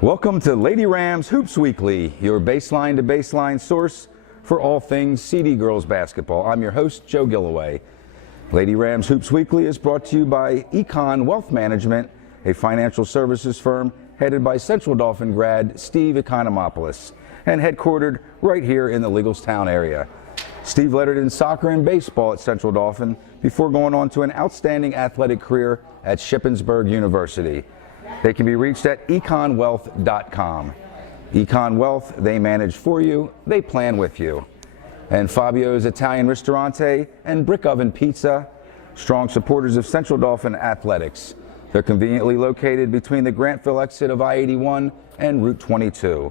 Welcome to Lady Rams Hoops Weekly, your baseline to baseline source for all things CD girls basketball. I'm your host, Joe Gilloway. Lady Rams Hoops Weekly is brought to you by Econ Wealth Management, a financial services firm headed by Central Dauphin grad Steve Economopoulos and headquartered right here in the Legalstown area. Steve lettered in soccer and baseball at Central Dauphin before going on to an outstanding athletic career at Shippensburg University. They can be reached at econwealth.com. Econ Wealth, they manage for you, they plan with you. And Fabio's Italian Ristorante and Brick Oven Pizza, strong supporters of Central Dauphin Athletics. They're conveniently located between the Grantville exit of I-81 and Route 22.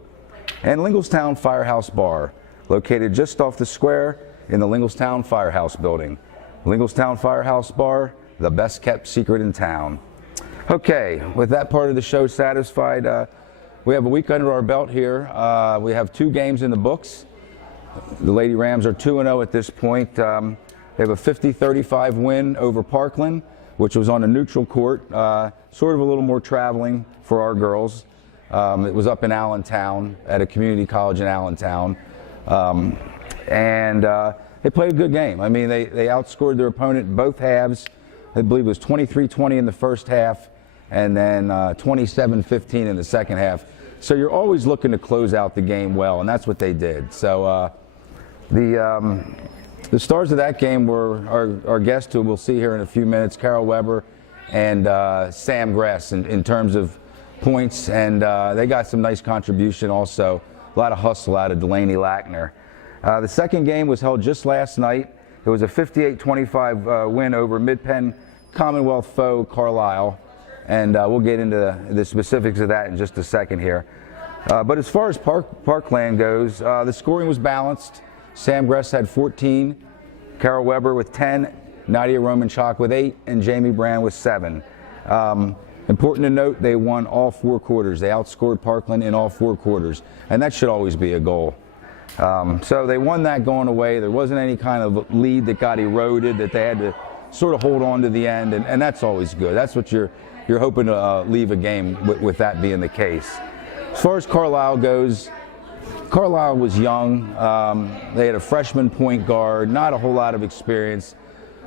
And Legalstown Firehouse Bar, located just off the square in the Legalstown Firehouse building. Legalstown Firehouse Bar, the best kept secret in town. Okay, with that part of the show satisfied, we have a week under our belt here. We have 2 games in the books. The Lady Rams are 2-0 at this point. They have a 50-35 win over Parkland, which was on a neutral court, sort of a little more traveling for our girls. It was up in Allentown at a community college in Allentown. They played a good game. I mean, they outscored their opponent in both halves. I believe it was 23-20 in the first half, and then 27-15 in the second half. So you're always looking to close out the game well, and that's what they did. So the stars of that game were our guests, who we'll see here in a few minutes, Carol Weber and Sam Grass in terms of points, and they got some nice contribution also. A lot of hustle out of Delaney Lackner. The second game was held just last night. It was a 58-25 win over Mid-Penn Commonwealth foe Carlisle, and we'll get into the specifics of that in just a second here. But as far as Parkland goes, the scoring was balanced. Sam Gress had 14, Carol Weber with 10, Nadia Romanchuk with 8, and Jamie Brand with 7. Important to note, they won all 4 quarters. They outscored Parkland in all 4 quarters, and that should always be a goal. So they won that going away. There wasn't any kind of lead that got eroded that they had to sort of hold on to the end, and that's always good. That's what you're hoping to leave a game with that being the case. As far as Carlisle goes, Carlisle was young. They had a freshman point guard, not a whole lot of experience.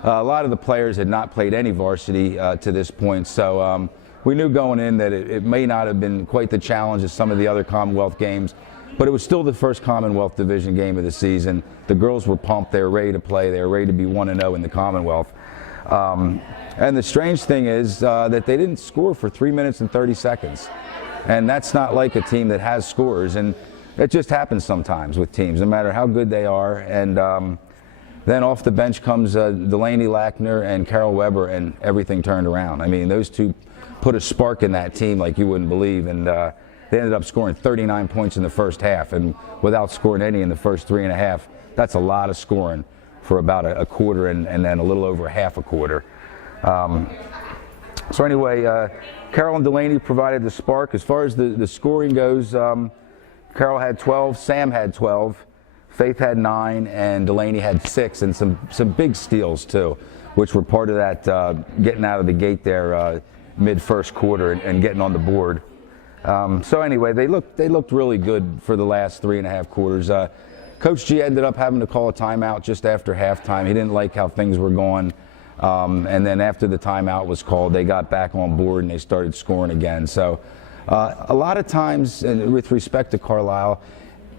A lot of the players had not played any varsity to this point, so we knew going in that it may not have been quite the challenge as some of the other Commonwealth games. But it was still the first Commonwealth Division game of the season. The girls were pumped. They were ready to play. They were ready to be 1-0 in the Commonwealth. And the strange thing is that they didn't score for 3 minutes and 30 seconds. And that's not like a team that has scores. And it just happens sometimes with teams, no matter how good they are. And then off the bench comes Delaney Lackner and Carol Weber, and everything turned around. I mean, those two put a spark in that team like you wouldn't believe. And they ended up scoring 39 points in the first half, and without scoring any in the first 3.5. That's a lot of scoring for about a quarter and then a little over half a quarter. So anyway, Carol and Delaney provided the spark. As far as the scoring goes, Carol had 12, Sam had 12, Faith had 9, and Delaney had 6, and some big steals too, which were part of that getting out of the gate there mid-first quarter and getting on the board. So anyway, they looked really good for the last 3.5 quarters. Coach G ended up having to call a timeout just after halftime. He didn't like how things were going. And then after the timeout was called, they got back on board and they started scoring again. So a lot of times, and with respect to Carlisle,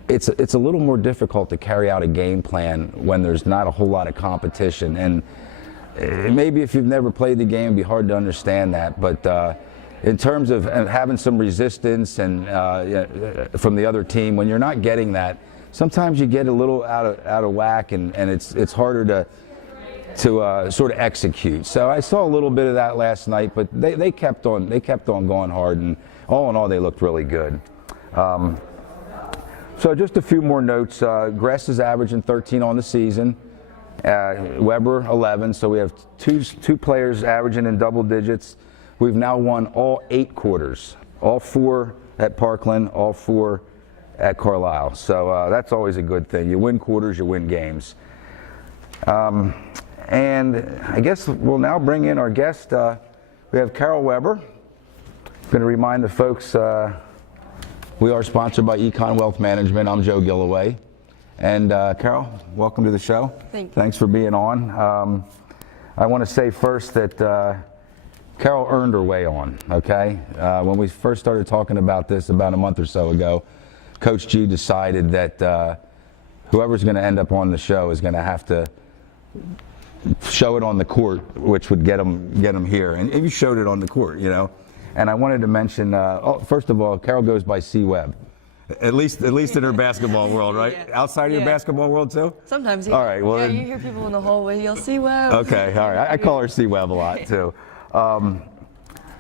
it's a little more difficult to carry out a game plan when there's not a whole lot of competition. And maybe if you've never played the game, it'd be hard to understand that. But in terms of having some resistance and from the other team, when you're not getting that, sometimes you get a little out of whack, and it's harder to sort of execute. So I saw a little bit of that last night, but they kept on going hard, and all in all, they looked really good. So just a few more notes. Gress is averaging 13 on the season. Weber 11. So we have two players averaging in double digits. we've now won all 8 quarters, all 4 at Parkland, all 4 at Carlisle. So that's always a good thing. You win quarters, you win games. And I guess we'll now bring in our guest. We have Carol Weber. I'm going to remind the folks we are sponsored by Econ Wealth Management. I'm Joe Gilloway. And Carol, welcome to the show. Thank you. Thanks for being on. I want to say first that Carol earned her way on, okay? When we first started talking about this about a month or so ago, Coach G decided that whoever's going to end up on the show is going to have to show it on the court, which would get them here. And you showed it on the court, you know. And I wanted to mention, first of all, Carol goes by C. Webb. At least in her basketball world, right? Yeah. Outside of your basketball world too? Sometimes. All right. Well, you hear people in the hallway yell C. Webb. Okay. All right. I call her C. Webb a lot too.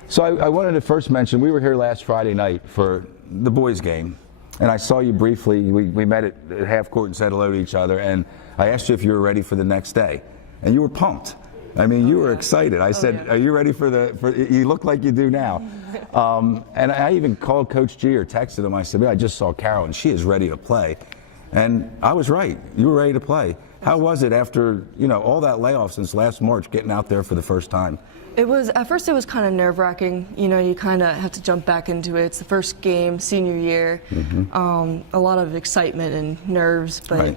So I wanted to first mention we were here last Friday night for the boys' game, and I saw you briefly. We met at half court and said hello to each other, and I asked you if you were ready for the next day. And you were pumped. I mean, you were excited. I said, "Are you ready for you look like you do now." And I even called Coach G or texted him. I said, "I just saw Carol, and she is ready to play." And I was right. You were ready to play. How was it after, all that layoff since last March, getting out there for the first time? At first it was kind of nerve-wracking. You kind of have to jump back into it. It's the first game, senior year. Mm-hmm. A lot of excitement and nerves, but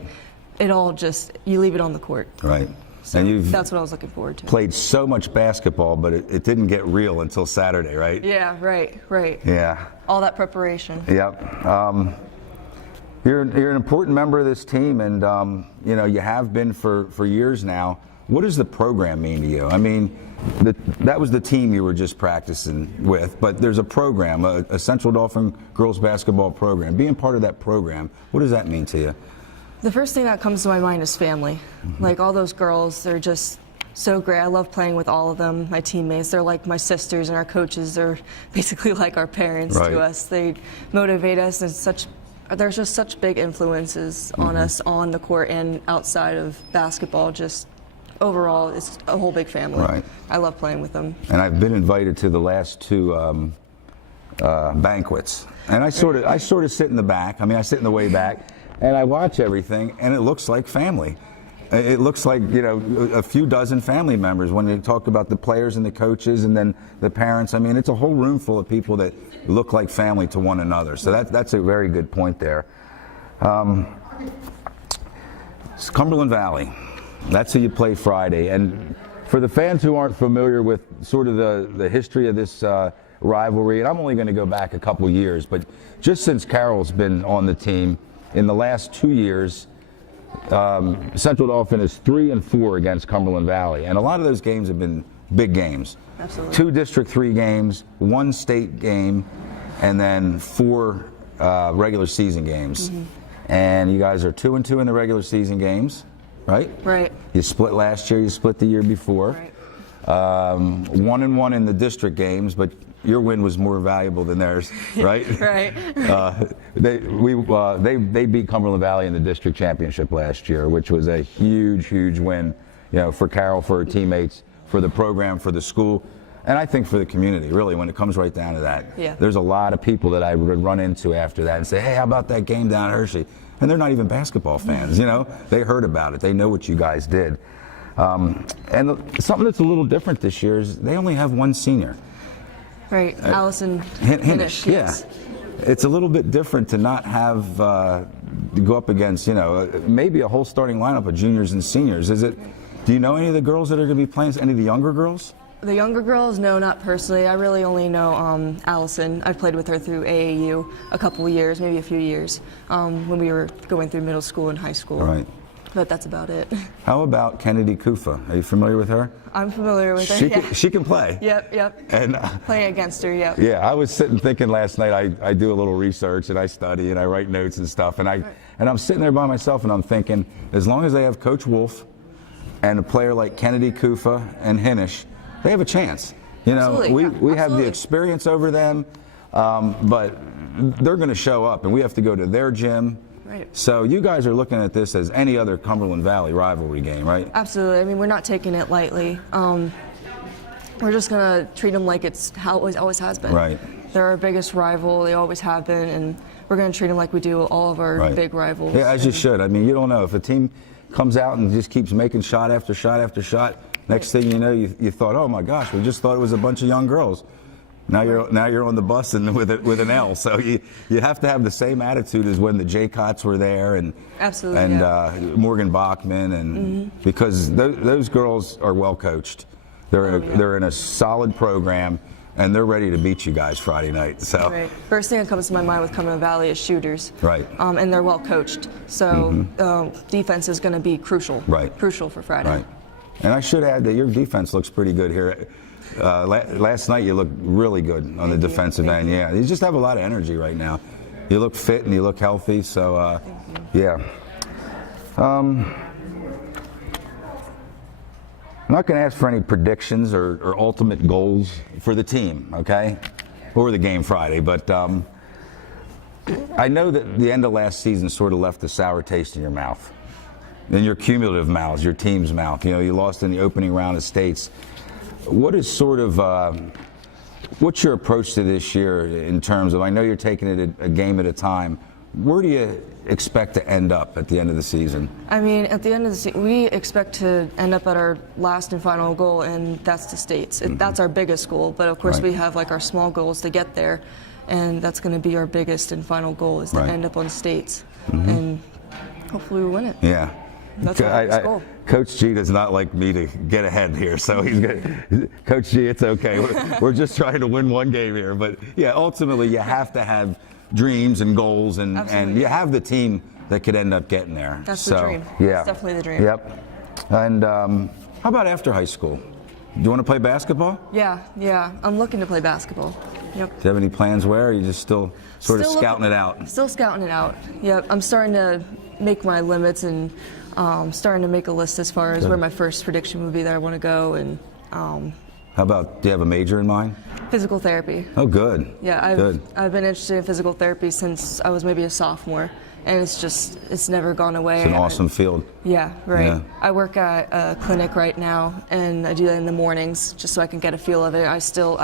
it all you leave it on the court. Right. So that's what I was looking forward to. Played so much basketball, but it ddidn't get real until Saturday, right? Yeah, right. Yeah. All that preparation. Yep. You're an important member of this team, and you have been for years now. What does the program mean to you? I mean, that was the team you were just practicing with, but there's a program, a Central Dauphin girls basketball program. Being part of that program, what does that mean to you? The first thing that comes to my mind is family. Mm-hmm. Like, all those girls, they're just so great. I love playing with all of them, my teammates. They're like my sisters, and our coaches are basically like our parents to us. They motivate us, and there's just such big influences on us on the court and outside of basketball. Just overall, it's a whole big family. Right. I love playing with them. And I've been invited to the last 2 banquets, and I sort of sit in the back. I mean, I sit in the way back. And I watch everything, and it looks like family. It looks like, a few dozen family members when they talk about the players and the coaches and then the parents. I mean, it's a whole room full of people that look like family to one another. So that's a very good point there. It's Cumberland Valley. That's who you play Friday. And for the fans who aren't familiar with sort of the history of this rivalry, and I'm only going to go back a couple years, but just since Carol's been on the team, in the last 2 years, Central Dauphin is 3-4 against Cumberland Valley, and a lot of those games have been big games. Absolutely. 2 District 3 games, 1 state game, and then 4 regular season games. Mm-hmm. And you guys are 2-2 in the regular season games, right? Right. You split last year. You split the year before. Right. 1-1 in the district games, but your win was more valuable than theirs, right? Right. They beat Cumberland Valley in the district championship last year, which was a huge win, for Carol, for her teammates, for the program, for the school, and I think for the community, really, when it comes right down to that. Yeah. There's a lot of people that I would run into after that and say, "Hey, how about that game down at Hershey?" And they're not even basketball fans, They heard about it. They know what you guys did. And something that's a little different this year is they only have 1 senior. Right, Allison Hinish, yes. Yeah. It's a little bit different to not have to go up against, maybe a whole starting lineup of juniors and seniors. Do you know any of the girls that are going to be playing? Any of the younger girls? The younger girls, no, not personally. I really only know Allison. I've played with her through AAU a couple of years, maybe a few years, when we were going through middle school and high school. Right. But that's about it. How about Kennedy Kufa? Are you familiar with her? I'm familiar with her. She can play. Yep. And playing against her, yep. Yeah, I was sitting thinking last night. I do a little research and I study and I write notes and stuff. And I'm sitting there by myself and I'm thinking, as long as they have Coach Wolf and a player like Kennedy Kufa and Hinish, they have a chance. Absolutely. We have the experience over them, but they're going to show up and we have to go to their gym. Right. So you guys are looking at this as any other Cumberland Valley rivalry game, right? Absolutely. I mean, we're not taking it lightly. we're just going to treat them like it's how it always has been. Right. They're our biggest rival. They always have been, and we're going to treat them like we do all of our big rivals. Yeah, as you should. I mean, you don't know. If a team comes out and just keeps making shot after shot after shot, next thing you know, you thought, oh my gosh, we just thought it was a bunch of young girls. Now you're on the bus and with an L. So you have to have the same attitude as when the Jaycotts were there and absolutely, Morgan Bachman and because those girls are well coached. They're in a solid program and they're ready to beat you guys Friday night. So first thing that comes to my mind with Cumberland Valley is shooters. And they're well coached. So defense is going to be crucial. Crucial for Friday. Right. And I should add that your defense looks pretty good here. Last night you looked really good on the defensive end. Yeah, you just have a lot of energy right now. You look fit and you look healthy. So yeah. I'm not going to ask for any predictions or ultimate goals for the team, okay, or the game Friday. But I know that the end of last season sort of left a sour taste in your mouth, in your cumulative mouths, your team's mouth. You know, you lost in the opening round of states. What is sort of what's your approach to this year in terms of? I know you're taking it a game at a time. Where do you expect to end up at the end of the season? I mean, at the end of the season, we expect to end up at our last and final goal, and that's the states. That's our biggest goal. But of course, we have like our small goals to get there, and that's going to be our biggest and final goal is to end up on states, and hopefully we win it. Yeah. That's our biggest goal. Coach G does not like me to get ahead here, so he's good. Coach G, it's okay. We're just trying to win one game here, but yeah, ultimately you have to have dreams and goals, and you have the team that could end up getting there. That's the dream. Yeah, that's definitely the dream. Yep. And how about after high school? Do you want to play basketball? Yeah. I'm looking to play basketball. Yep. Do you have any plans where? Or are you just still sort of scouting it out? Still scouting it out. Yep. I'm starting to make my limits and starting to make a list as far as where my first prediction would be that I want to go. And how about, do you have a major in mind? Physical therapy. Oh, good. Yeah, I've been interested in physical therapy since I was maybe a sophomore, and it's never gone away. It's an awesome field. Yeah, right. Yeah. I work at a clinic right now, and I do that in the mornings just so I can get a feel of it. I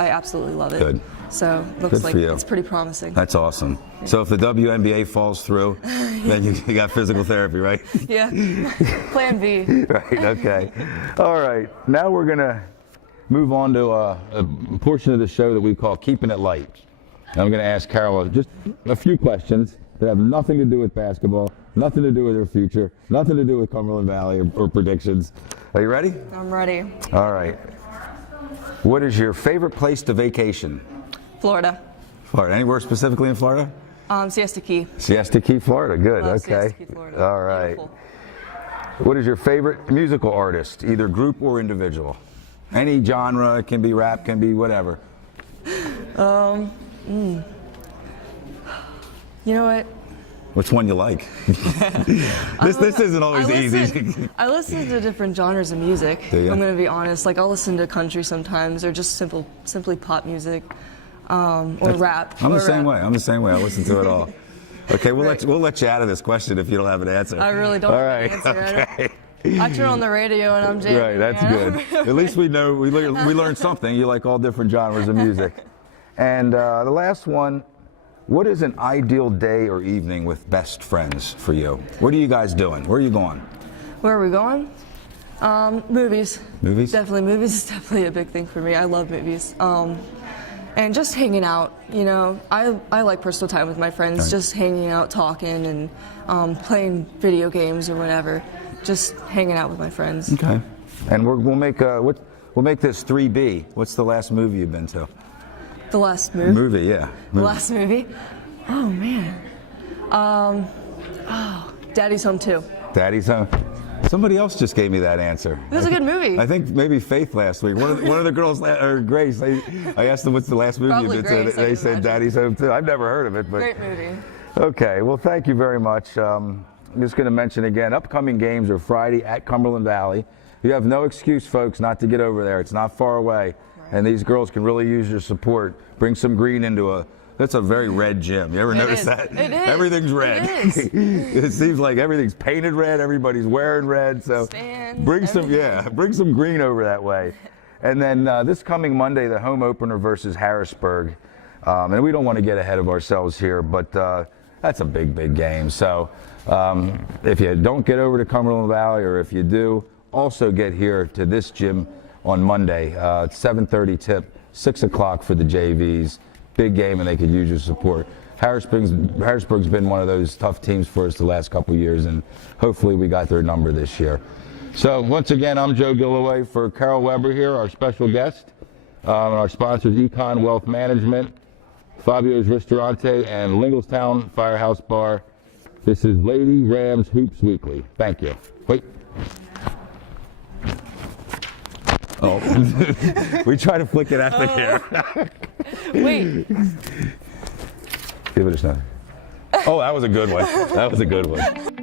absolutely love it. Good. So looks like it's pretty promising. That's awesome. Yeah. So if the WNBA falls through, then you got physical therapy, right? Yeah. Plan B. Right. Okay. All right. Now we're gonna move on to a portion of the show that we call Keeping It Light. And I'm going to ask Carol just a few questions that have nothing to do with basketball, nothing to do with her future, nothing to do with Cumberland Valley or predictions. Are you ready? I'm ready. All right. What is your favorite place to vacation? Florida. Florida. Anywhere specifically in Florida? Siesta Key. Siesta Key, Florida. Good. Love okay. Siesta Key, Florida. All right. Beautiful. What is your favorite musical artist, either group or individual? Any genre, it can be rap, can be whatever. You know what? Which one you like? This isn't always easy. I listen to different genres of music. I'm going to be honest. Like I'll listen to country sometimes, or just simply pop music, or rap. I'm the same way. I'm the same way. I listen to it all. Okay, we'll let you out of this question if you don't have an answer. I really don't have an answer. Okay. I turn on the radio and I'm jamming. Right, that's good. At least we know we learned something. You like all different genres of music. And the last one, what is an ideal day or evening with best friends for you? What are you guys doing? Where are you going? Where are we going? Movies. Movies? Definitely. Movies is definitely a big thing for me. I love movies. And just hanging out, you know, I like personal time with my friends, right. Just hanging out, talking, and playing video games or whatever. Just hanging out with my friends. Okay. And we'll make this 3B. What's the last movie you've been to? The last movie? Movie, yeah. The last movie? Oh, man. Daddy's Home 2. Daddy's Home. Somebody else just gave me that answer. It was a good movie. I think maybe Faith last week. One of the girls, or Grace, I asked them what's the last movie Probably you did. Grace, they said Daddy's Home 2. I've never heard of it. But great movie. Okay, well, thank you very much. I'm just going to mention again, upcoming games are Friday at Cumberland Valley. You have no excuse, folks, not to get over there. It's not far away. Right. And these girls can really use your support. Bring some green into that's a very red gym. You ever notice that? It is. Everything's red. It is. It seems like everything's painted red. Everybody's wearing red. So Stands, bring some green over that way. And then this coming Monday, the home opener versus Harrisburg. And we don't want to get ahead of ourselves here, but that's a big, big game. So if you don't get over to Cumberland Valley, or if you do, also get here to this gym on Monday. 7:30 tip, 6 o'clock for the JVs. Big game, and they could use your support. Harrisburg's been one of those tough teams for us the last couple of years, and hopefully we got their number this year. So once again, I'm Joe Gilloway for Carol Weber here, our special guest. Our sponsors, Econ Wealth Management, Fabio's Ristorante, and Lingelstown Firehouse Bar. This is Lady Rams Hoops Weekly. Thank you. Wait. Oh, we try to flick it out of here. Wait. Give it a shot. Oh, that was a good one. That was a good one.